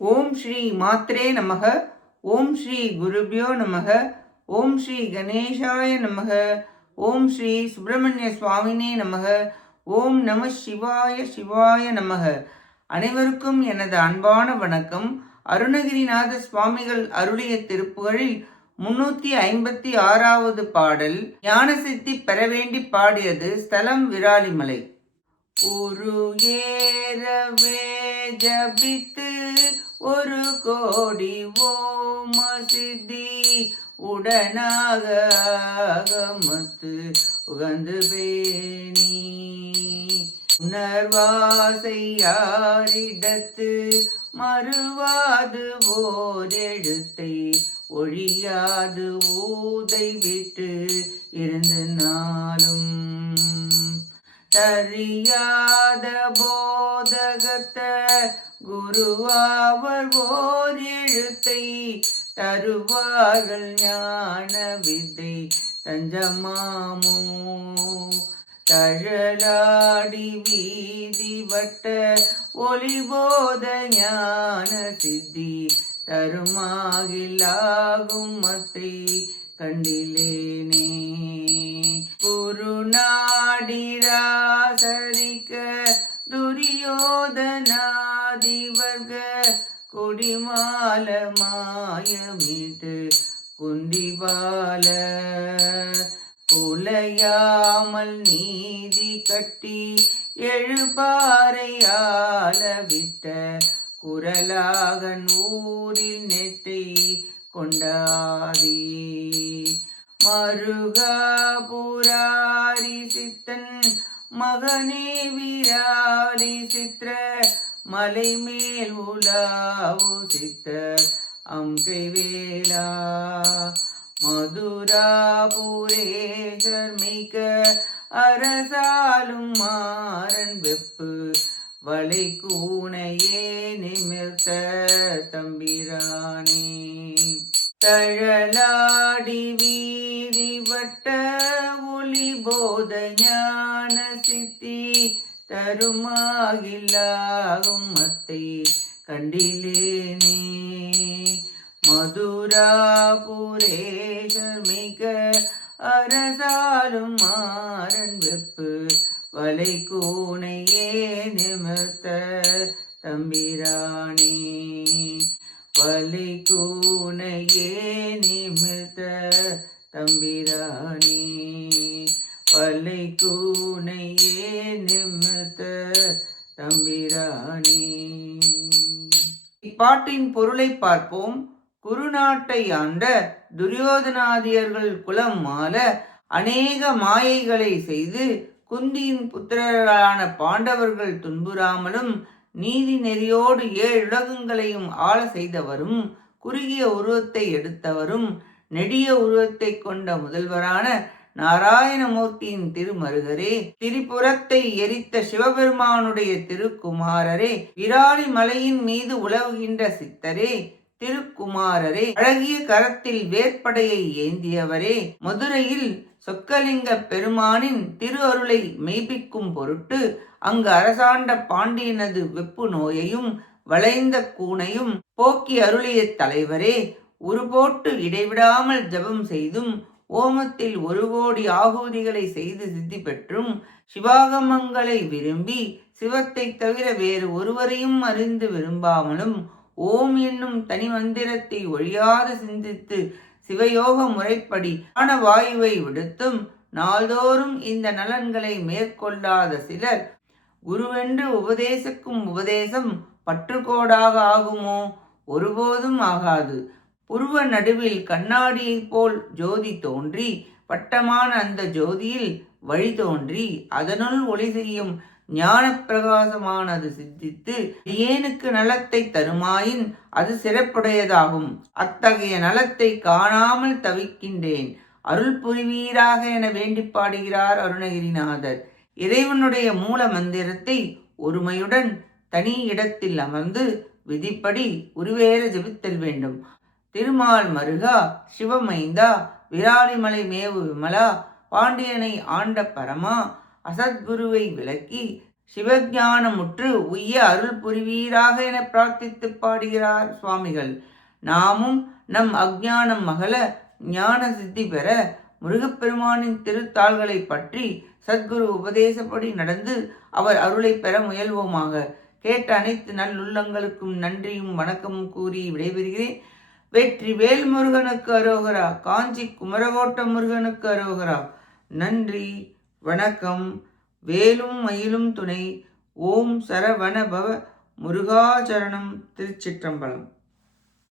ஓம் ஸ்ரீ மாத்ரே நமக. ஓம் ஸ்ரீ குருபியோ நமக. ஓம் ஸ்ரீ கணேசாய நமக. ஓம் ஸ்ரீ சுப்பிரமணிய சுவாமினே நமக. ஓம் நம சிவாய சிவாய நமக. அனைவருக்கும் எனது அன்பான வணக்கம். அருணகிரிநாத சுவாமிகள் அருளிய திருப்புகழில் 356வது பாடல். ஞான சித்தி பெற வேண்டி பாடியது ஸ்தலம் விராலிமலை. ஒரு ஏறவே ஜபித்து ஒரு கோடி ஓம சித்தி உடனாக அகமத்து உகந்து பேணி உணர்வாசையாரிடத்து மறுவாது ஓரெழுத்தை ஒழியாது ஊதை விட்டு இருந்த நாளும் தறியாத போதகத்த குருவாவர் ஓர் எழுத்தை தருவார்கள் ஞான வித்தை தஞ்சமாமோ தழலாடி வீதி வட்ட ஒளிபோத ஞான சித்தி தருமாகிலாகும் மத்தை கண்டிலேனே குருநாடிராசரிக்க துரியோதனாதிவர்க கொடிமால மாயமிட்டு குந்திபால புலையாமல் நீதி கட்டி எழுபாறையால விட்ட குரலாகன் ஊரில் நெட்டை கொண்டாதி மருகாபுராரி சித்தன் மகனே விராலி சித்திர மலை மேல் உலாவு சித்த அங்கை வேளா மதுராபுரேசர் மிக அரசாலும் மாறன் வெப்பு வளை கூனையே நிமிர்த்த தம்பிரானே தழலாடி வீதி வட்ட ஒளி போத ஞான சித்தி தருமாகிலாகும் மத்தை கண்டிலேனே மதுராபுரேசர் மிக அரசாலும் மாறன் வெப்பு வளை கூனையே நிமிர்த்த தம்பிரானே வலை கூனையே நிமிர்த்த தம்பிரானே வலை கூனையே நிமிர்த்த தம்பிரானே. இப்பாட்டின் பொருளை பார்ப்போம். குருநாட்டை ஆண்ட துரியோதனாதியர்கள் குலம் மால அநேக மாயைகளை செய்து குந்தியின் புத்திரர்களான பாண்டவர்கள் துன்புறாமலும் நீதி நெறியோடு 7 உலகங்களையும் ஆள செய்தவரும் குறுகிய உருவத்தை எடுத்தவரும் நெடிய உருவத்தை கொண்ட முதல்வரான நாராயணமூர்த்தியின் திருமருகரே, திரிபுரத்தை எரித்த சிவபெருமானுடைய திருக்குமாரரே, விராலி மலையின் மீது உலவுகின்ற சித்தரே, திருக்குமாரரே, அழகிய கரத்தில் வேற்படையை ஏந்தியவரே, மதுரையில் சொக்கலிங்க பெருமானின் திரு அருளை மெய்ப்பிக்கும் பொருட்டு அங்கு அரசாண்ட பாண்டியனது வெப்பு நோயையும் வளைந்த கூனையும் போக்கி அருளிய தலைவரே, உருபோட்டு இடைவிடாமல் ஜபம் செய்தும் ஓமத்தில் 1 கோடி ஆகூதிகளை செய்து சித்தி பெற்றும் சிவாகமங்களை விரும்பி சிவத்தை தவிர வேறு ஒருவரையும் அறிந்து விரும்பாமலும் ஓம் என்னும் தனி மந்திரத்தை ஒழியாது சிந்தித்து சிவயோக முறைப்படி வாயுவை விடுத்தும் நாள்தோறும் இந்த நலன்களை மேற்கொள்ளாத சிலர் குருவென்று உபதேசிக்கும் உபதேசம் பற்றுக்கோடாக ஆகுமோ? ஒருபோதும் ஆகாது. புருவ நடுவில் கண்ணாடியைப் போல் ஜோதி தோன்றி வட்டமான அந்த ஜோதியில் வழி தோன்றி அதனுள் ஒளி செய்யும் ஞான பிரகாசமானது சித்தித்து ஏனுக்கு நலத்தை தருமாயின் அது சிறப்புடையதாகும். அத்தகைய நலத்தை காணாமல் தவிக்கின்றேன், அருள் புரிவீராக என வேண்டி பாடுகிறார் அருணகிரிநாதர். இறைவனுடைய மூல மந்திரத்தை ஒருமையுடன் தனி இடத்தில் அமர்ந்து விதிப்படி உருவேற ஜபித்தல் வேண்டும். திருமால் மருகா, சிவமைந்தா, விராலிமலை மேவு விமலா, பாண்டியனை ஆண்ட பரமா, அசத்குருவை விளக்கி சிவஞானமுற்று உய்ய அருள் புரிவீராக என பிரார்த்தித்து பாடுகிறார் சுவாமிகள். நாமும் நம் அஞ்ஞானம் அகல ஞான சித்தி பெற முருகப்பெருமானின் திருத்தாள்களை பற்றி சத்குரு உபதேசப்படி நடந்து அவர் அருளை பெற முயல்வோமாக. கேட்ட அனைத்து நல்லுள்ளங்களுக்கும் நன்றியும் வணக்கமும் கூறி விடைபெறுகிறேன். வெற்றி வேல் முருகனுக்கு அரோகரா. காஞ்சி குமரகோட்ட முருகனுக்கு அரோகரா. நன்றி, வணக்கம். வேலும் மயிலும் துணை. ஓம் சரவண பவ. முருகாச்சரணம். திருச்சிற்றம்பலம்.